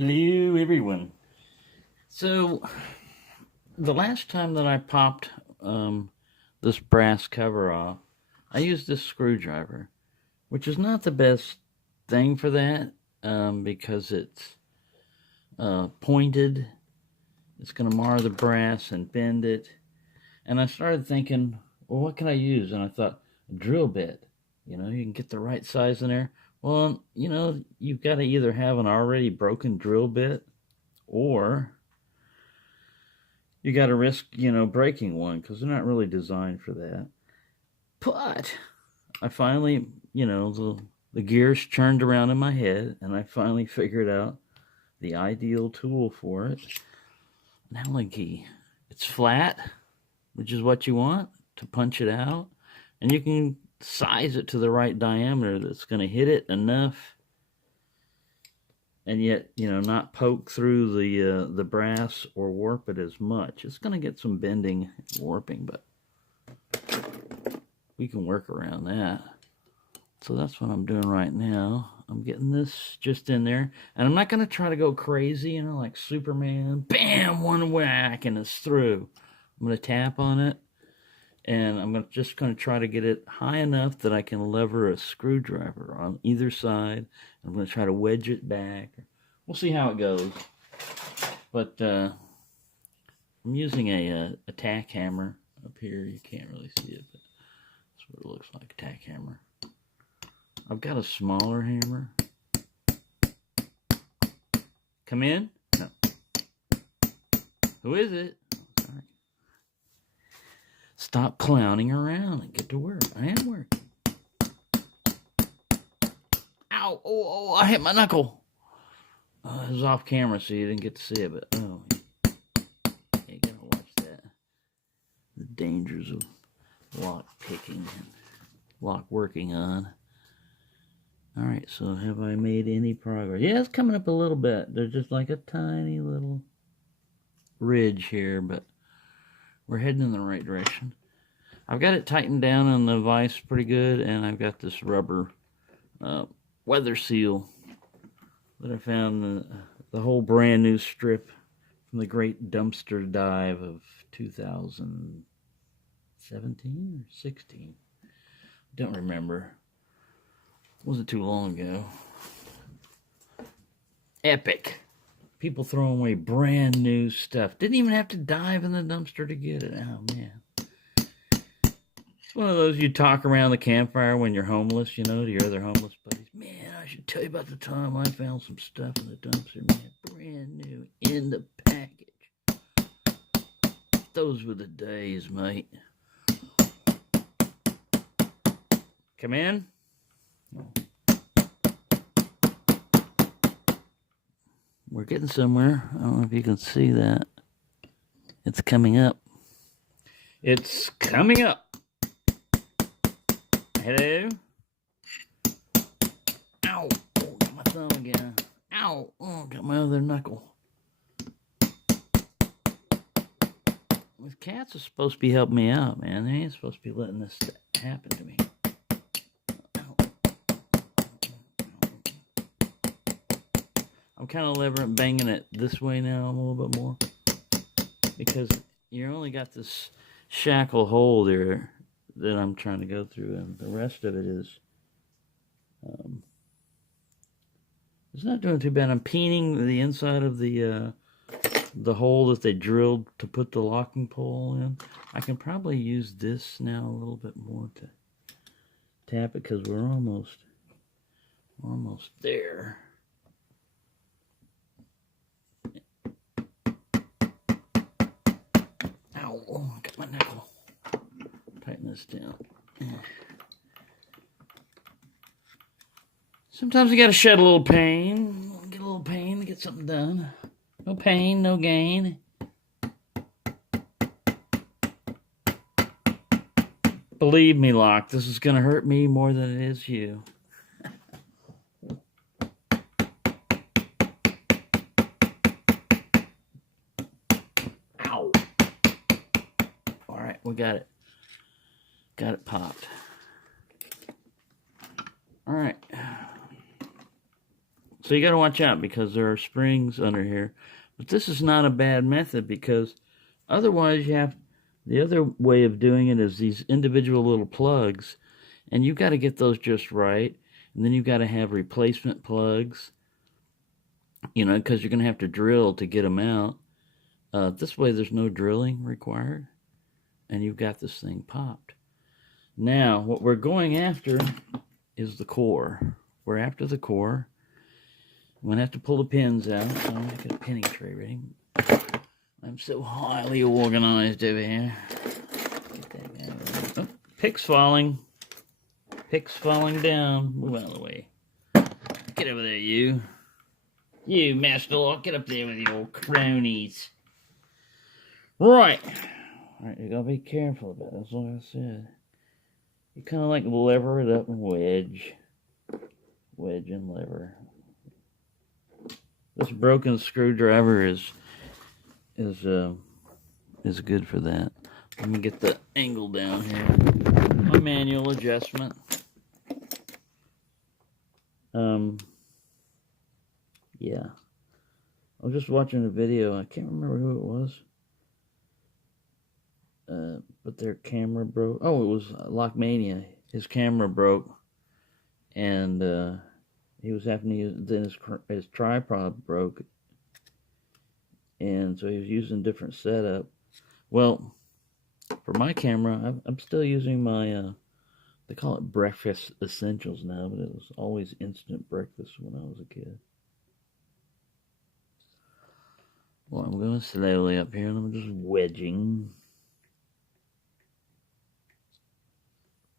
Hello, everyone. So, the last time that I popped this brass cover off, I used this screwdriver, which is not the best thing for that because it's pointed. It's going to mar the brass and bend it. And I started thinking, well, what can I use? And I thought, a drill bit. You know, you can get the right size in there. Well, you've got to either have an already broken drill bit or you got to risk, breaking one because they're not really designed for that. But I finally, the gears churned around in my head and I finally figured out the ideal tool for it. An Allen key. It's flat, which is what you want to punch it out. And you can size it to the right diameter that's going to hit it enough and yet, not poke through the brass or warp it as much. It's going to get some bending and warping, but we can work around that. So that's what I'm doing right now. I'm getting this just in there, and I'm not going to try to go crazy, like Superman. Bam, one whack, and it's through. I'm going to tap on it, and I'm just going to try to get it high enough that I can lever a screwdriver on either side. I'm going to try to wedge it back. We'll see how it goes. But I'm using a tack hammer up here. You can't really see it, but that's what it looks like, a tack hammer. I've got a smaller hammer. Come in? No. Who is it? Sorry. Stop clowning around and get to work. I am working. Ow! Oh, I hit my knuckle. It was off camera, so you didn't get to see it, but you gotta watch that. The dangers of lock picking and lock working on. Alright, so have I made any progress? Yeah, it's coming up a little bit. There's just like a tiny little ridge here, but we're heading in the right direction. I've got it tightened down on the vise pretty good, and I've got this rubber weather seal that I found the whole brand new strip from the great dumpster dive of 2017 or 16. Don't remember. Wasn't too long ago. Epic. People throwing away brand new stuff. Didn't even have to dive in the dumpster to get it. Oh, man. It's one of those you talk around the campfire when you're homeless, to your other homeless buddies. Man, I should tell you about the time I found some stuff in the dumpster, man. Brand new in the package. Those were the days, mate. Come in. We're getting somewhere. I don't know if you can see that. It's coming up. It's coming up. Hello? Ow! Oh, got my thumb again. Ow! Oh, got my other knuckle. These cats are supposed to be helping me out, man. They ain't supposed to be letting this happen to me. I'm kind of levering, banging it this way now a little bit more because you only got this shackle hole there that I'm trying to go through, and the rest of it is it's not doing too bad. I'm peening the inside of the hole that they drilled to put the locking pole in. I can probably use this now a little bit more to tap it because we're almost there. Ow, oh, I got my knuckle. Tighten this down. Sometimes you gotta shed a little pain. Get a little pain to get something done. No pain, no gain. Believe me, Locke, this is gonna hurt me more than it is you. Ow. Alright, we got it. Got it popped. Alright. So you got to watch out because there are springs under here. But this is not a bad method because otherwise the other way of doing it is these individual little plugs, and you've got to get those just right. And then you've got to have replacement plugs, because you're going to have to drill to get them out. This way there's no drilling required, and you've got this thing popped. Now, what we're going after is the core. We're after the core. I'm going to have to pull the pins out, so I'm going to get a pinning tray ready. I'm so highly organized over here. Get that guy. Oh, pick's falling. Pick's falling down. Move out of the way. Get over there, you. You, Master Lock, get up there with your cronies. Right. Alright, you gotta be careful about it, that's what I said. You kind of like lever it up and wedge. Wedge and lever. This broken screwdriver is good for that. Let me get the angle down here. My manual adjustment. Yeah. I was just watching a video. I can't remember who it was. But their camera broke. Oh, it was Lockmania. His camera broke. And he was having to use, then his tripod broke. And so he was using a different setup. Well, for my camera, I'm still using my, they call it breakfast essentials now, but it was always instant breakfast when I was a kid. Well, I'm going slowly up here, and I'm just wedging.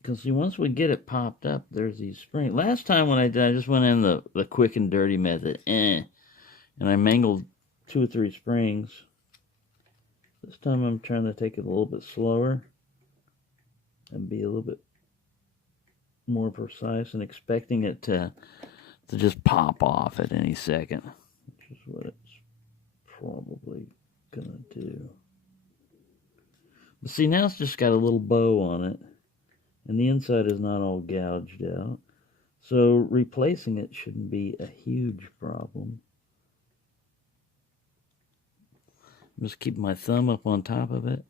Because, see, once we get it popped up, there's these springs. Last time when I did, I just went in the quick and dirty method. And I mangled 2 or 3 springs. This time I'm trying to take it a little bit slower. And be a little bit more precise, and expecting it to just pop off at any second. Which is what it's probably gonna do. But see, now it's just got a little bow on it, and the inside is not all gouged out, so replacing it shouldn't be a huge problem. I'm just keeping my thumb up on top of it,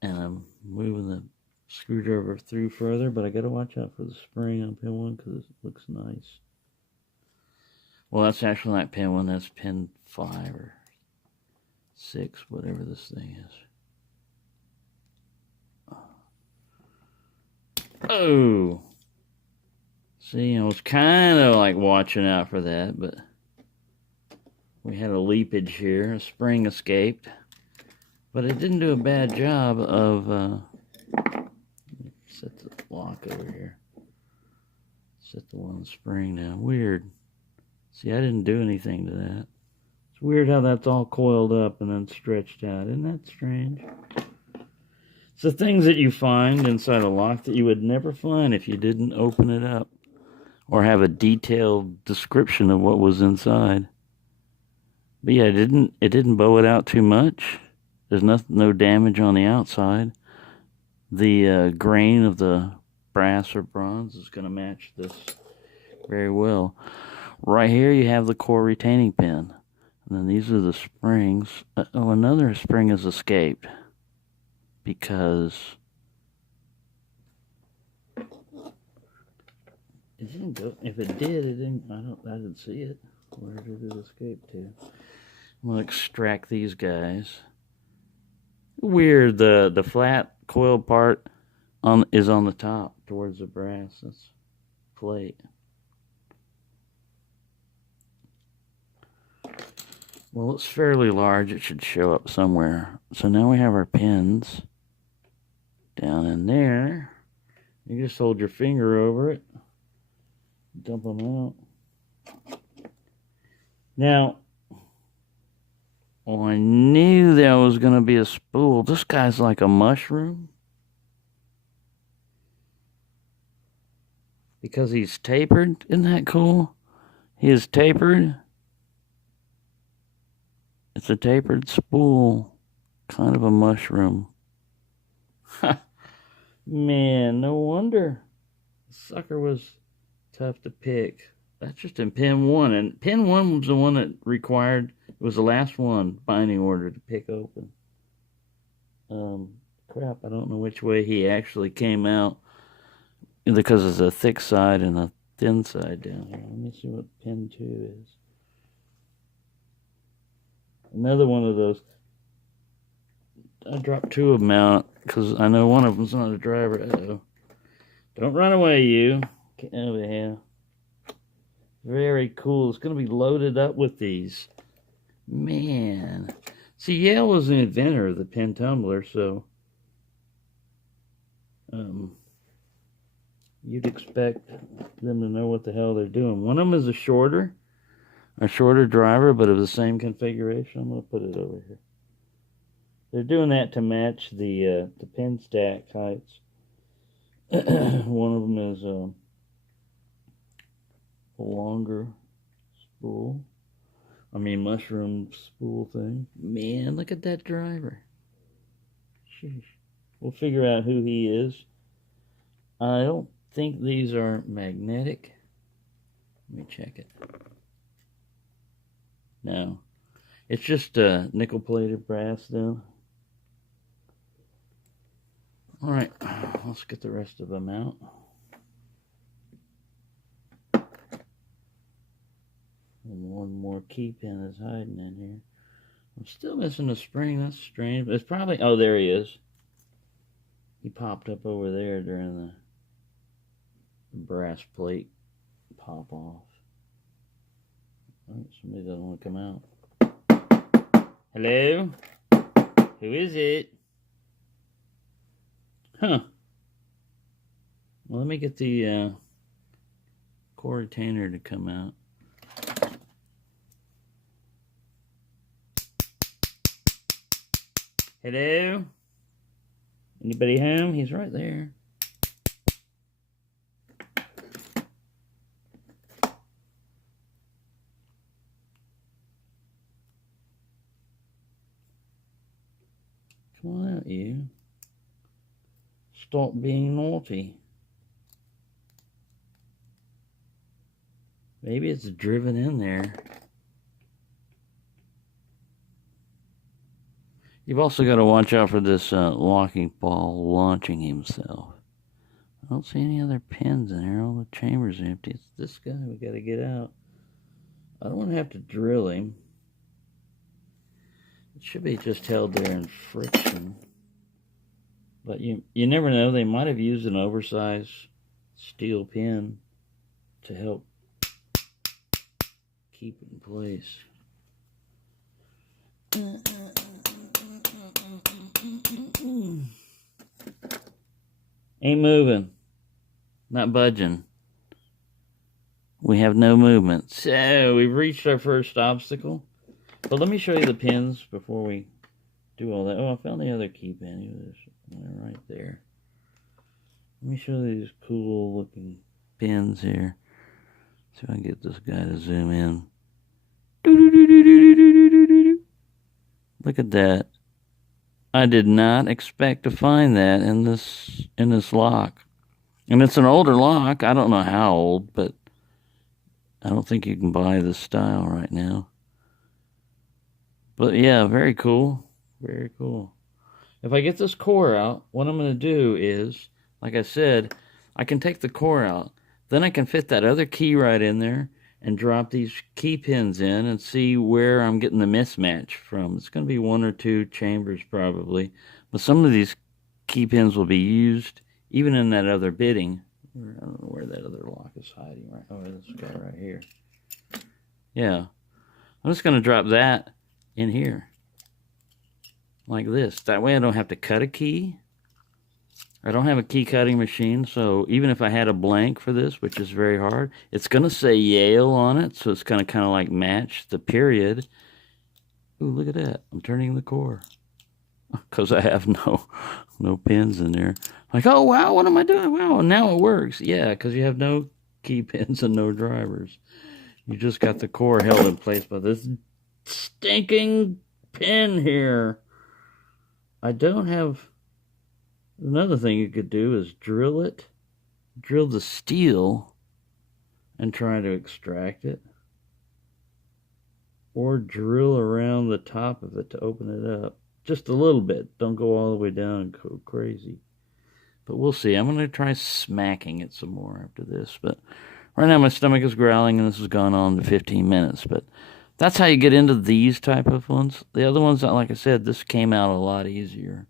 and I'm moving the screwdriver through further, but I gotta watch out for the spring on pin 1 because it looks nice. Well, that's actually not pin 1, that's pin 5 or 6, whatever this thing is. Oh! See, I was kind of like watching out for that, but we had a leakage here. A spring escaped. But it didn't do a bad job of, set the lock over here. Set the one spring down. Weird. See, I didn't do anything to that. It's weird how that's all coiled up and then stretched out. Isn't that strange? It's the things that you find inside a lock that you would never find if you didn't open it up or have a detailed description of what was inside. But yeah, it didn't bow it out too much. There's no damage on the outside. The grain of the brass or bronze is going to match this very well. Right here you have the core retaining pin. And then these are the springs. Oh, another spring has escaped. Because it didn't go. If it did, it didn't. I didn't see it. Where did it escape to? I'm gonna extract these guys. Weird. The flat coil part is on the top towards the brass. That's plate. Well, it's fairly large. It should show up somewhere. So now we have our pins down in there. You just hold your finger over it. Dump them out. Now, I knew there was going to be a spool. This guy's like a mushroom. Because he's tapered. Isn't that cool? He is tapered. It's a tapered spool. Kind of a mushroom. Man, no wonder. The sucker was tough to pick. That's just in pin 1. And pin 1 was the one that required, it was the last one, binding order to pick open. Crap, I don't know which way he actually came out. Because there's a thick side and a thin side down here. Let me see what pin 2 is. Another one of those. I dropped 2 of them out because I know one of them's not a driver. Uh-oh. Don't run away, you. Get over here. Very cool. It's going to be loaded up with these. Man. See, Yale was the inventor of the pin tumbler, so you'd expect them to know what the hell they're doing. One of them is a shorter driver, but of the same configuration. I'm going to put it over here. They're doing that to match the pin stack heights. One of them is a longer spool. I mean, mushroom spool thing. Man, look at that driver. Sheesh. We'll figure out who he is. I don't think these are magnetic. Let me check it. No. It's just nickel-plated brass, though. Alright, let's get the rest of them out. And one more key pin is hiding in here. I'm still missing a spring. That's strange. It's probably... Oh, there he is. He popped up over there during the brass plate pop off. Oh, somebody doesn't want to come out. Hello? Who is it? Huh. Well, let me get the core retainer to come out. Hello? Anybody home? He's right there. Come on out, you. Stop being naughty. Maybe it's driven in there. You've also got to watch out for this locking ball launching himself. I don't see any other pins in here. All the chambers are empty. It's this guy we got to get out. I don't want to have to drill him. It should be just held there in friction. But you never know. They might have used an oversized steel pin to help keep it in place. Ain't moving. Not budging. We have no movement. So, we've reached our first obstacle. But let me show you the pins before we do all that. Oh, I found the other key pin. There's one right there. Let me show you these cool looking pins here. See if I can get this guy to zoom in. Look at that. I did not expect to find that in this lock. And it's an older lock. I don't know how old, but I don't think you can buy this style right now. But yeah, very cool. Very cool. If I get this core out, what I'm going to do is, like I said, I can take the core out. Then I can fit that other key right in there and drop these key pins in and see where I'm getting the mismatch from. It's going to be 1 or 2 chambers probably. But some of these key pins will be used even in that other bitting. I don't know where that other lock is hiding. Right? Oh, this guy right here. Yeah. I'm just going to drop that in here. Like this. That way I don't have to cut a key. I don't have a key cutting machine, so even if I had a blank for this, which is very hard, it's going to say Yale on it, so it's going to kind of like match the period. Ooh, look at that. I'm turning the core. Because I have no pins in there. Like, oh, wow, what am I doing? Wow, now it works. Yeah, because you have no key pins and no drivers. You just got the core held in place by this stinking pin here. I don't have... Another thing you could do is drill it. Drill the steel and try to extract it. Or drill around the top of it to open it up. Just a little bit. Don't go all the way down and go crazy. But we'll see. I'm going to try smacking it some more after this. But right now my stomach is growling and this has gone on to 15 minutes. But that's how you get into these type of ones. The other ones, like I said, this came out a lot easier.